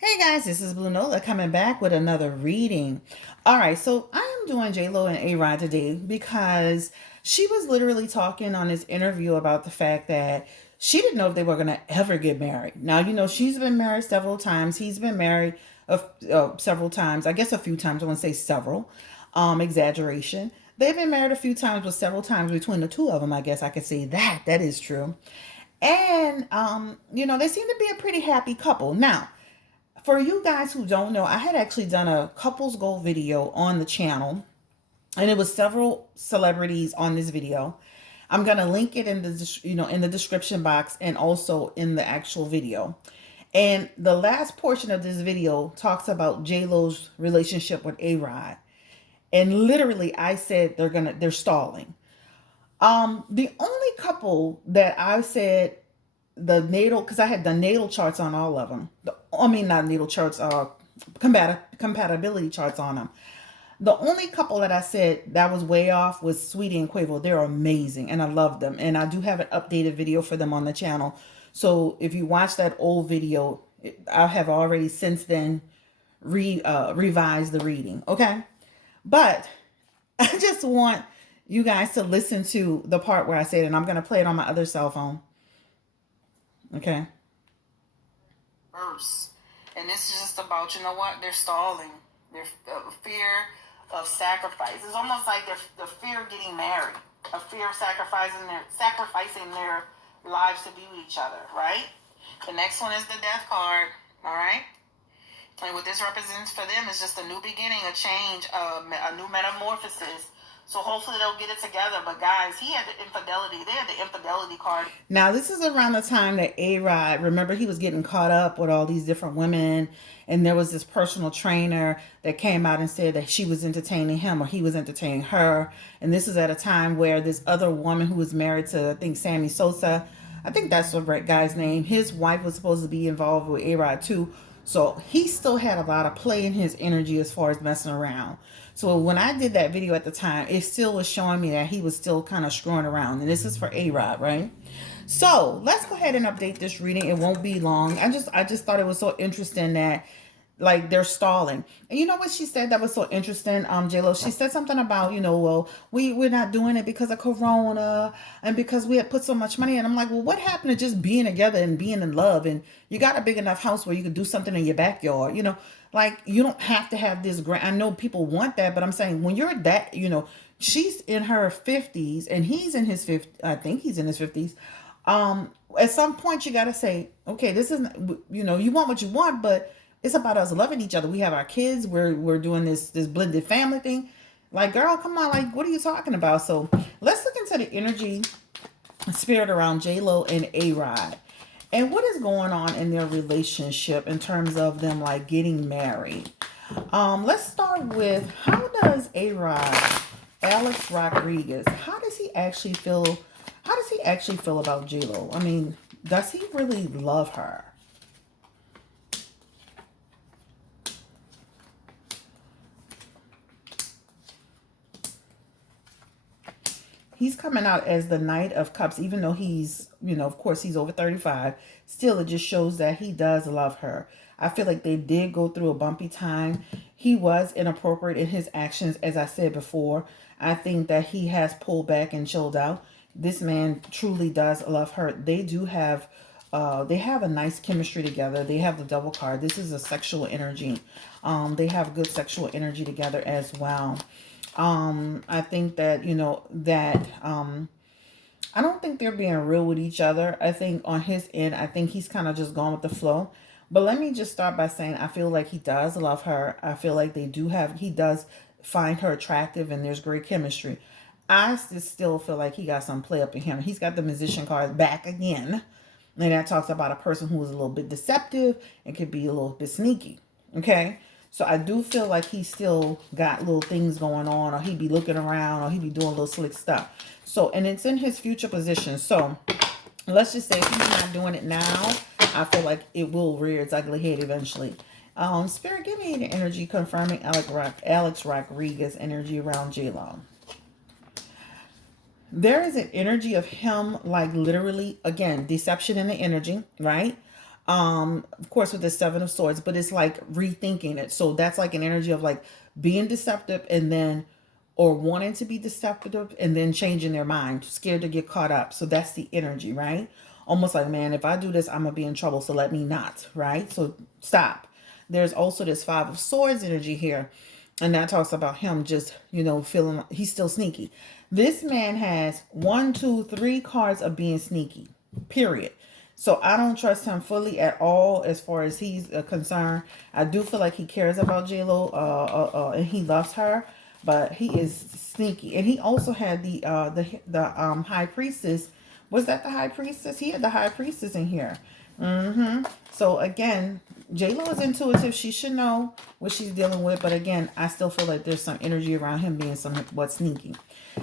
Hey guys, this is Blue Nola coming back with another reading. All right, so I am doing J Lo and A Rod today because she was literally talking on this interview about the fact that she didn't know if they were going to ever get married. Now, she's been married several times. He's been married several times. I guess a few times. I want to say several. Exaggeration. They've been married a few times, but several times between the two of them. I guess I could say that. That is true. And they seem to be a pretty happy couple. Now, for you guys who don't know, I had actually done a couples goal video on the channel, and it was several celebrities on this video. I'm gonna link it in the in the description box and also in the actual video. And the last portion of this video talks about J Lo's relationship with A Rod, and literally I said they're stalling. The only couple that I said the natal, because I had the natal charts on all of them. I mean, not natal charts, compatibility charts on them. The only couple that I said that was way off was Sweetie and Quavo. They're amazing, and I love them. And I do have an updated video for them on the channel. So if you watch that old video, I have already since then revised the reading. Okay, but I just want you guys to listen to the part where I said, and I'm gonna play it on my other cell phone. Okay. Verse. And this is just about, you know what? They're stalling. Their fear of sacrifice. It's almost like the fear of getting married, a fear of sacrificing their lives to be with each other, right? The next one is the death card, all right? And what this represents for them is just a new beginning, a change, a new metamorphosis. So hopefully they'll get it together. But guys, he had the infidelity. They had the infidelity card. Now, this is around the time that A-Rod, remember, he was getting caught up with all these different women. And there was this personal trainer that came out and said that she was entertaining him or he was entertaining her. And this is at a time where this other woman who was married to, I think, Sammy Sosa, I think that's the right guy's name. His wife was supposed to be involved with A-Rod too. So he still had a lot of play in his energy as far as messing around. So when I did that video at the time, it still was showing me that he was still kind of screwing around. And this is for A-Rod, right? So let's go ahead and update this reading. It won't be long. I just thought it was so interesting that like they're stalling. And you know what she said that was so interesting, J-Lo? She said something about, well, we're not doing it because of Corona and because we had put so much money in. I'm like, well, what happened to just being together and being in love? And you got a big enough house where you could do something in your backyard, like you don't have to have this grand. I know people want that, but I'm saying when you're that, she's in her 50s and he's in his 50s. I think he's in his 50s. At some point you got to say, okay, this isn't, you want what you want, but it's about us loving each other. We have our kids. We're doing this blended family thing. Like, girl, come on. Like, what are you talking about? So let's look into the energy spirit around J-Lo and A-Rod. And what is going on in their relationship in terms of them like getting married. Let's start with, how does A-Rod, Alex Rodriguez, how does he actually feel about J-Lo? I mean, does he really love her? He's coming out as the Knight of Cups, even though he's, of course, he's over 35. Still, it just shows that he does love her. I feel like they did go through a bumpy time. He was inappropriate in his actions, as I said before. I think that he has pulled back and chilled out. This man truly does love her. They do have, they have a nice chemistry together. They have the double card. This is a sexual energy. They have good sexual energy together as well. I think that, I don't think they're being real with each other. I think on his end, I think he's kind of just going with the flow. But let me just start by saying, I feel like he does love her. I feel like he does find her attractive and there's great chemistry. I just still feel like he got some play up in him. He's got the musician card back again. And that talks about a person who is a little bit deceptive and could be a little bit sneaky. Okay. So I do feel like he still got little things going on, or he'd be looking around, or he'd be doing little slick stuff. So, and it's in his future position. So let's just say if he's not doing it now, I feel like it will rear its ugly head eventually. Spirit, give me the energy confirming Alex Rodriguez energy around J-Lo. There is an energy of him, like literally, again, deception in the energy, right? Of course with the Seven of Swords, but it's like rethinking it. So that's like an energy of like being deceptive and then or wanting to be deceptive and then changing their mind, scared to get caught up. So that's the energy, right? Almost like, man, if I do this, I'm gonna be in trouble, so let me not, right? So stop. There's also this Five of Swords energy here, and that talks about him just, feeling like he's still sneaky. This man has one, two, three cards of being sneaky, period. So I don't trust him fully at all as far as he's concerned. I do feel like he cares about J-Lo, and he loves her, but he is sneaky. And he also had the high priestess. Was that the high priestess? He had the high priestess in here. So again, J-Lo is intuitive. She should know what she's dealing with. But again, I still feel like there's some energy around him being somewhat sneaky.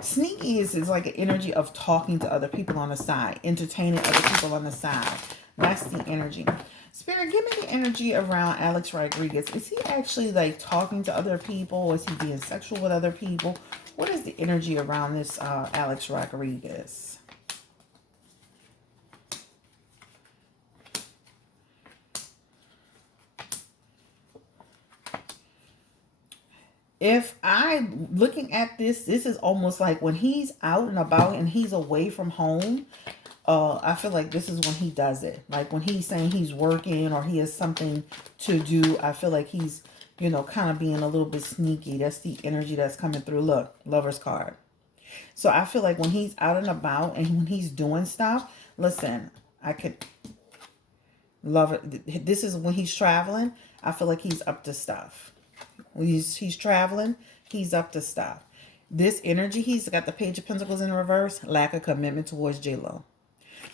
Sneaky is like an energy of talking to other people on the side, entertaining other people on the side. That's the energy. Spirit, give me the energy around Alex Rodriguez. Is he actually like talking to other people? Is he being sexual with other people? What is the energy around this Alex Rodriguez? If I looking at this is almost like when he's out and about and he's away from home. I feel like this is when he does it. Like when he's saying he's working or he has something to do, I feel like he's, kind of being a little bit sneaky. That's the energy that's coming through. Look, Lover's card. So I feel like when he's out and about and when he's doing stuff, listen, I could love it. This is when he's traveling. I feel like he's up to stuff. When he's traveling, he's up to stuff. This energy, he's got the Page of Pentacles in reverse, lack of commitment towards J-Lo.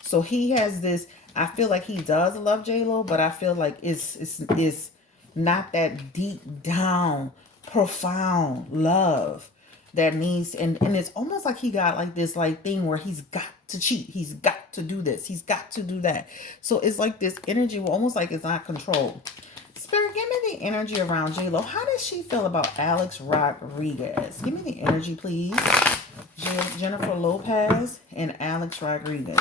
So he has this, I feel like he does love J-Lo, but I feel like it's not that deep down, profound love that needs, and it's almost like he got like this like thing where he's got to cheat. He's got to do this. He's got to do that. So it's like this energy almost like it's not controlled. Spirit, give me the energy around J-Lo. How does she feel about Alex Rodriguez? Give me the energy, please. Jennifer Lopez and Alex Rodriguez.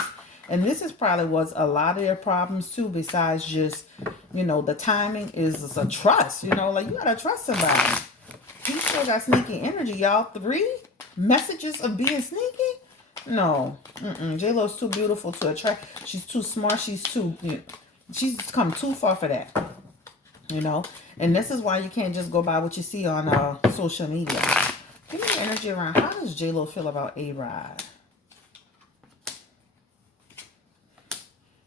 And this is probably was a lot of their problems too, besides just, the timing is a trust. Like you gotta trust somebody. He still got sneaky energy, y'all. 3 messages of being sneaky? No. J-Lo's too beautiful to attract. She's too smart. She's come too far for that. And this is why you can't just go by what you see on social media. Give me the energy around. How does J-Lo feel about A-Rod?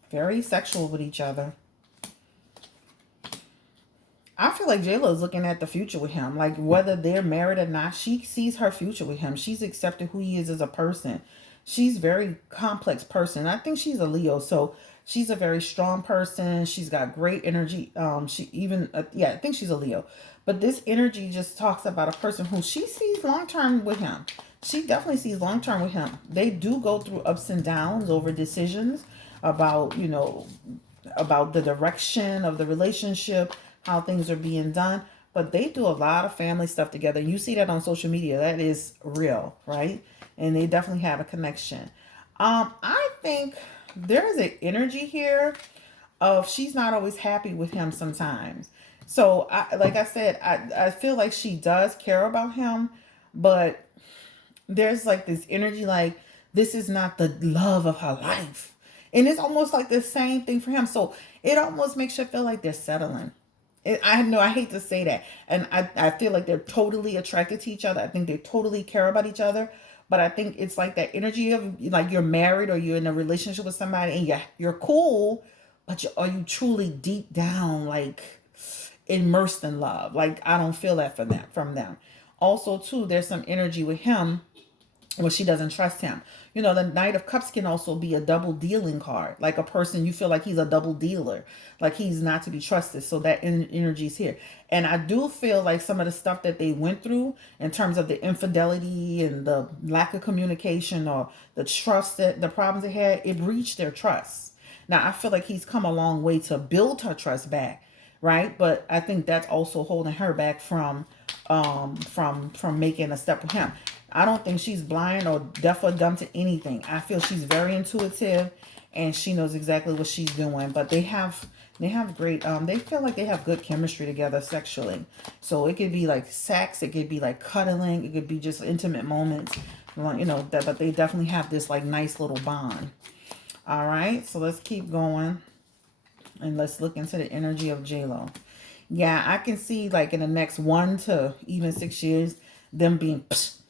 Very sexual with each other. I feel like J-Lo is looking at the future with him. Like whether they're married or not, she sees her future with him. She's accepted who he is as a person. She's a very complex person. I think she's a Leo, so she's a very strong person. She's got great energy. I think she's a Leo. But this energy just talks about a person who she sees long term with him. She definitely sees long term with him. They do go through ups and downs over decisions about, about the direction of the relationship, how things are being done. But they do a lot of family stuff together. You see that on social media. That is real, right? And they definitely have a connection. I think there is an energy here of she's not always happy with him sometimes. So, like I said, I feel like she does care about him, but there's like this energy like this is not the love of her life. And it's almost like the same thing for him. So it almost makes you feel like they're settling. I know I hate to say that. And I feel like they're totally attracted to each other. I think they totally care about each other. But I think it's like that energy of like you're married or you're in a relationship with somebody and you're cool, but are you truly deep down like immersed in love? Like I don't feel that from them. Also, too, there's some energy with him well, she doesn't trust him. The Knight of Cups can also be a double dealing card. Like a person, you feel like he's a double dealer. Like he's not to be trusted. So that energy is here. And I do feel like some of the stuff that they went through in terms of the infidelity and the lack of communication or the trust that the problems they had, it breached their trust. Now, I feel like he's come a long way to build her trust back. Right. But I think that's also holding her back from making a step with him. I don't think she's blind or deaf or dumb to anything. I feel she's very intuitive and she knows exactly what she's doing. But they have They have great, they feel like they have good chemistry together sexually. So it could be like sex, it could be like cuddling, it could be just intimate moments, you know, that, but they definitely have this like nice little bond. All right, so let's keep going and let's look into the energy of J-Lo. Yeah, I can see like in the next 1 to even 6 years, them being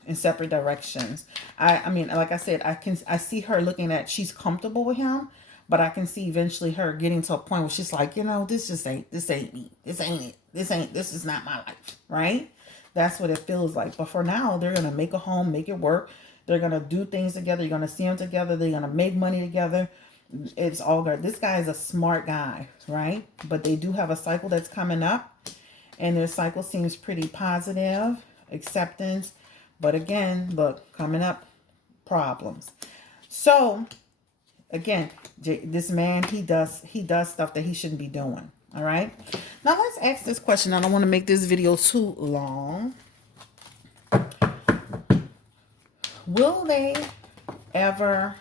in separate directions. I mean, like I said, I see her looking at, she's comfortable with him, but I can see eventually her getting to a point where she's like, you know, this ain't me. This ain't it. This is not my life, right? That's what it feels like. But for now, they're gonna make a home, make it work. They're gonna do things together. You're gonna see them together. They're gonna make money together. It's all good. This guy is a smart guy, right? But they do have a cycle that's coming up, and their cycle seems pretty positive, acceptance. But again, look, coming up, problems. So again, this man, he does stuff that he shouldn't be doing. All right. Now let's ask this question. I don't want to make this video too long. Will they ever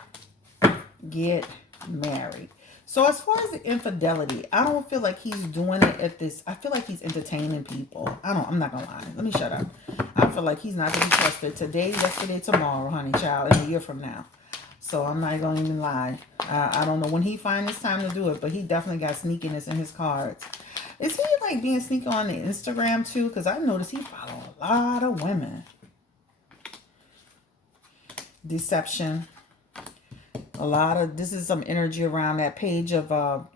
get married? So as far as the infidelity, I don't feel like he's doing it at this. I feel like he's entertaining people. I'm not gonna lie. Let me shut up. I feel like he's not to be trusted today, yesterday, tomorrow, honey child, and a year from now. So I'm not gonna even lie. I don't know when he finds his time to do it, but he definitely got sneakiness in his cards. Is he like being sneaky on the Instagram too? Because I noticed he follows a lot of women. Deception. A lot of, this is some energy around that page of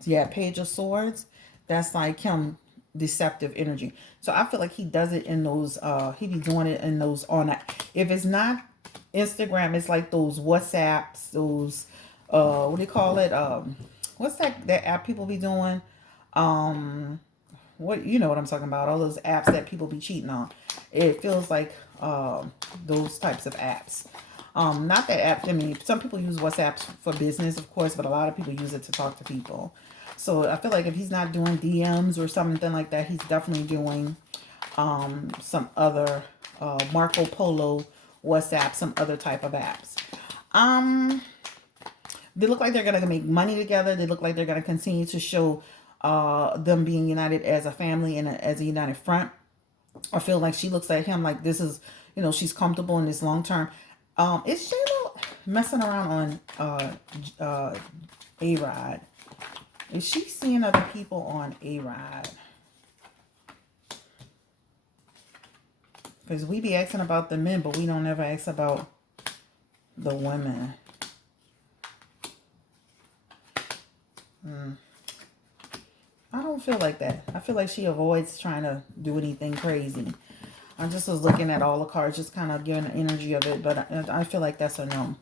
Page of Swords. That's like him, deceptive energy. So I feel like he does it in those he be doing it in those on that. If it's not Instagram, it's like those WhatsApps, those what do you call it? What's that app people be doing? What, you know what I'm talking about? All those apps that people be cheating on. It feels like those types of apps. Not that app. I mean, some people use WhatsApp for business, of course, but a lot of people use it to talk to people. So I feel like if he's not doing DMs or something like that, he's definitely doing some other Marco Polo, WhatsApp, some other type of apps. They look like they're going to make money together. They look like they're going to continue to show them being united as a family and as a united front. I feel like she looks at him like this is, you know, she's comfortable in this long term. Is J-Lo messing around on A-Rod? Is she seeing other people on A-Rod? Because we be asking about the men, but we don't ever ask about the women. I don't feel like that. I feel like she avoids trying to do anything crazy. I just was looking at all the cards, just kind of giving the energy of it, but I feel like that's a no.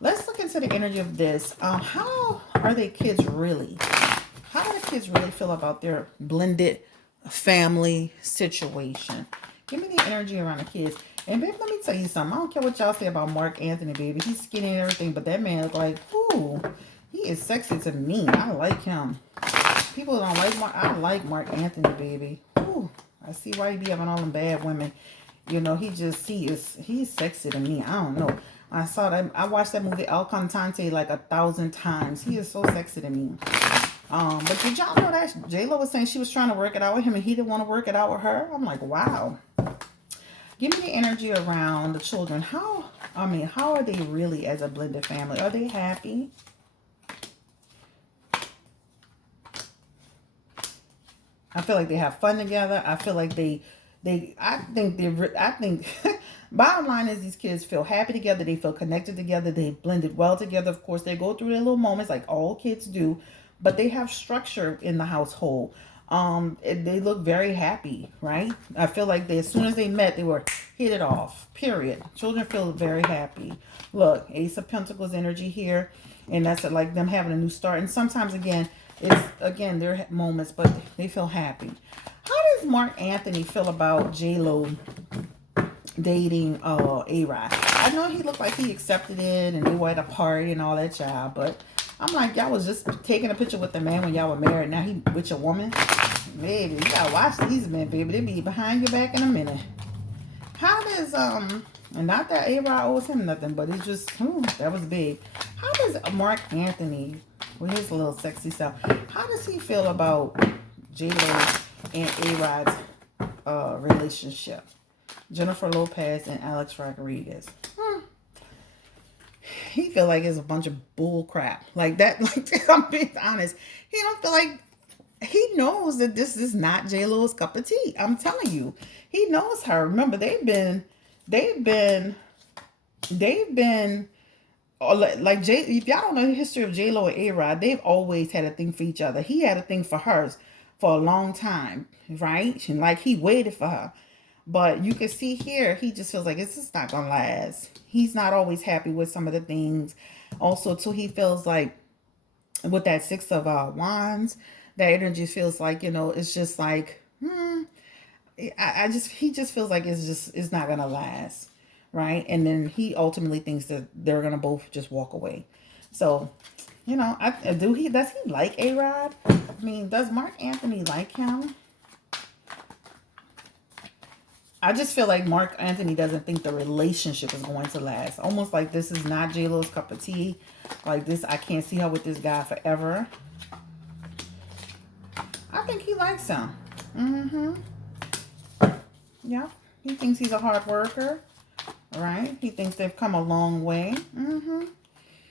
Let's look into the energy of this. How are they kids really? How do the kids really feel about their blended family situation? Give me the energy around the kids. And baby, let me tell you something. I don't care what y'all say about Mark Anthony, baby. He's skinny and everything, but that man is like, ooh, he is sexy to me. I like him. People don't like Mark. I like Mark Anthony, baby. Ooh. I see why he be having all them bad women. You know, he's sexy to me. I don't know. I watched that movie El Cantante like 1,000 times. He is so sexy to me. But did y'all know that J-Lo was saying she was trying to work it out with him and he didn't want to work it out with her? I'm like, wow. Give me the energy around the children. How are they really as a blended family? Are they happy? I feel like they have fun together. I feel like I think bottom line is these kids feel happy together. They feel connected together. They blended well together. Of course, they go through their little moments like all kids do, but they have structure in the household. They look very happy, right? I feel like as soon as they met, they were hit it off, period. Children feel very happy. Look, Ace of Pentacles energy here, and that's like them having a new start. And sometimes, again, their moments, but they feel happy. How does Mark Anthony feel about J-Lo dating A-Rod? I know he looked like he accepted it and they were at a party and all that, child, but I'm like, y'all was just taking a picture with the man when y'all were married. Now he with your woman? Baby, you gotta watch these men, baby. They be behind your back in a minute. How does, and not that A-Rod owes him nothing, but it's just, that was big. How does Mark Anthony with his little sexy self. How does he feel about J-Lo and A-Rod's relationship? Jennifer Lopez and Alex Rodriguez. He feel like it's a bunch of bull crap. Like that, like I'm being honest. He don't feel like he knows that this is not J-Lo's cup of tea. I'm telling you. He knows her. Remember, they've been like J. If y'all don't know the history of J-Lo and A-Rod, they've always had a thing for each other. He had a thing for hers for a long time, right? And like he waited for her. But you can see here, he just feels like it's just not gonna last. He's not always happy with some of the things. Also, too, he feels like with that Six of Wands, that energy feels like, it's just like, he just feels like it's not gonna last, right? And then he ultimately thinks that they're gonna both just walk away. So, does he like A-Rod? I mean, does Mark Anthony like him? I just feel like Mark Anthony doesn't think the relationship is going to last. Almost like this is not J-Lo's cup of tea. Like this, I can't see her with this guy forever. I think he likes him. Yeah. He thinks he's a hard worker. Right? He thinks they've come a long way.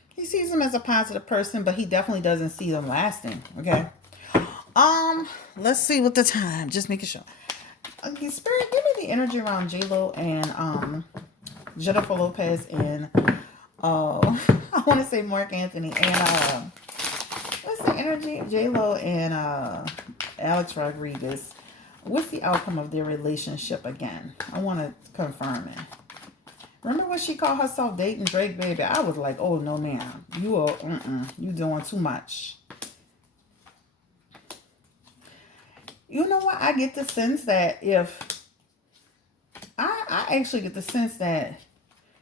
He sees him as a positive person, but he definitely doesn't see them lasting. Okay. Let's see what the time. Just making sure. Okay, Spirit, give me the energy around J-Lo and Jennifer Lopez and I want to say Mark Anthony and what's the energy? J-Lo and Alex Rodriguez. What's the outcome of their relationship again? I want to confirm it. Remember when she called herself dating Drake, baby? I was like, oh no, ma'am, you doing too much. You know what? I get the sense that I actually get the sense that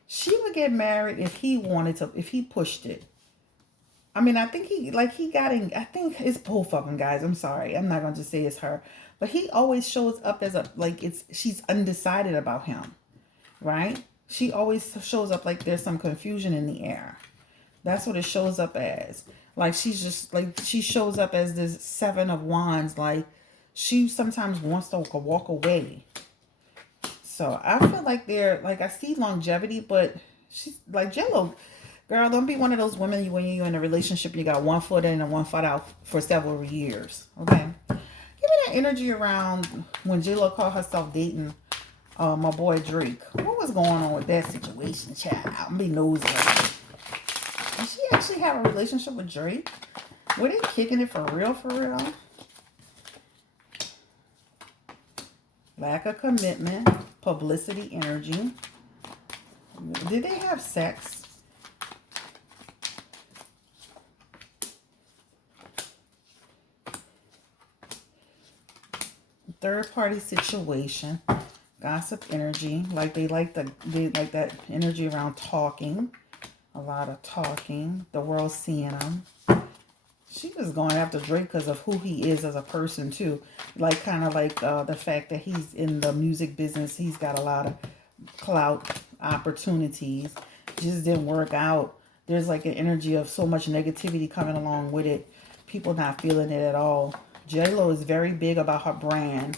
she would get married if he wanted to, if he pushed it. I mean, I think I think it's both of them, guys. I'm sorry. I'm not going to just say it's her. But he always shows up as she's undecided about him, right? She always shows up like there's some confusion in the air. That's what it shows up as. Like she's just, like she shows up as this Seven of Wands, like, she sometimes wants to walk away. So I feel like I see longevity, but she's like J-Lo. Girl, don't be one of those women when you're in a relationship, you got one foot in and one foot out for several years. Okay. Give me that energy around when J-Lo called herself dating my boy Drake. What was going on with that situation, child? I'm be nosy. Did she actually have a relationship with Drake? Were they kicking it for real, for real? Lack of commitment, publicity, energy. Did they have sex? Third party situation, gossip energy. Like they like that energy around talking, a lot of talking. The world seeing them. She was going after Drake because of who he is as a person too. Like kind of like the fact that he's in the music business. He's got a lot of clout opportunities. Just didn't work out. There's like an energy of so much negativity coming along with it. People not feeling it at all. J-Lo is very big about her brand,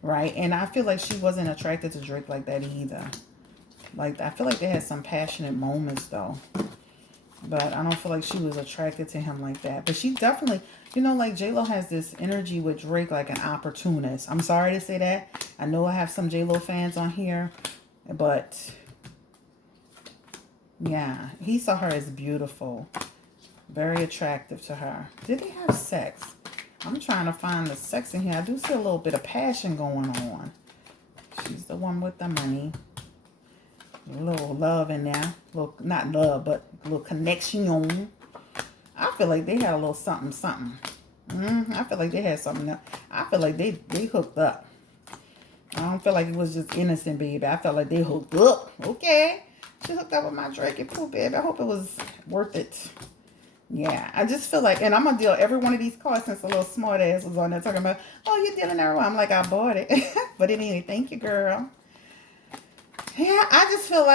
right? And I feel like she wasn't attracted to Drake like that either. Like I feel like they had some passionate moments though. But I don't feel like she was attracted to him like that. But she definitely, like J-Lo has this energy with Drake like an opportunist. I'm sorry to say that. I know I have some J-Lo fans on here. But, yeah, he saw her as beautiful. Very attractive to her. Did they have sex? I'm trying to find the sex in here. I do see a little bit of passion going on. She's the one with the money. A little love in there. Not love, but a little connection. I feel like they had a little something. I feel like they had something else. I feel like they hooked up. I don't feel like it was just innocent, baby. I felt like they hooked up. Okay. She hooked up with my Drake and Pooh, baby. I hope it was worth it. Yeah, I just feel like, and I'm going to deal every one of these cards since a little smart ass was on there talking about, oh, you're dealing everyone. I'm like, I bought it. But anyway, thank you, girl. Yeah, I just feel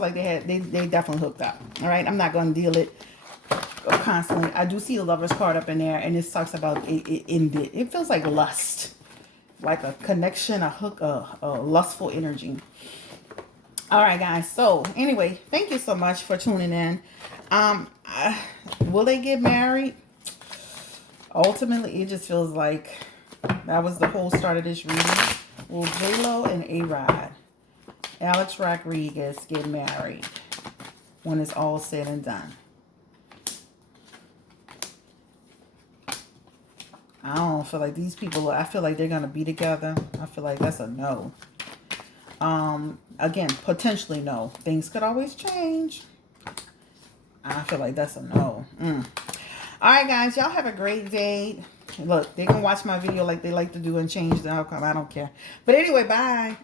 like they definitely hooked up. All right, I'm not going to deal it constantly. I do see the Lovers card up in there, and it talks about it ended. It feels like lust, like a connection, a hook, a lustful energy. All right, guys. So anyway, thank you so much for tuning in. Will they get married? Ultimately, it just feels like that was the whole start of this reading. Will J-Lo and A-Rod, Alex Rodriguez, get married when it's all said and done? I don't feel like these people, I feel like they're going to be together. I feel like that's a no. Again, potentially no. Things could always change. I feel like that's a no. All right, guys. Y'all have a great day. Look, they can watch my video like they like to do and change the outcome. I don't care. But anyway, bye.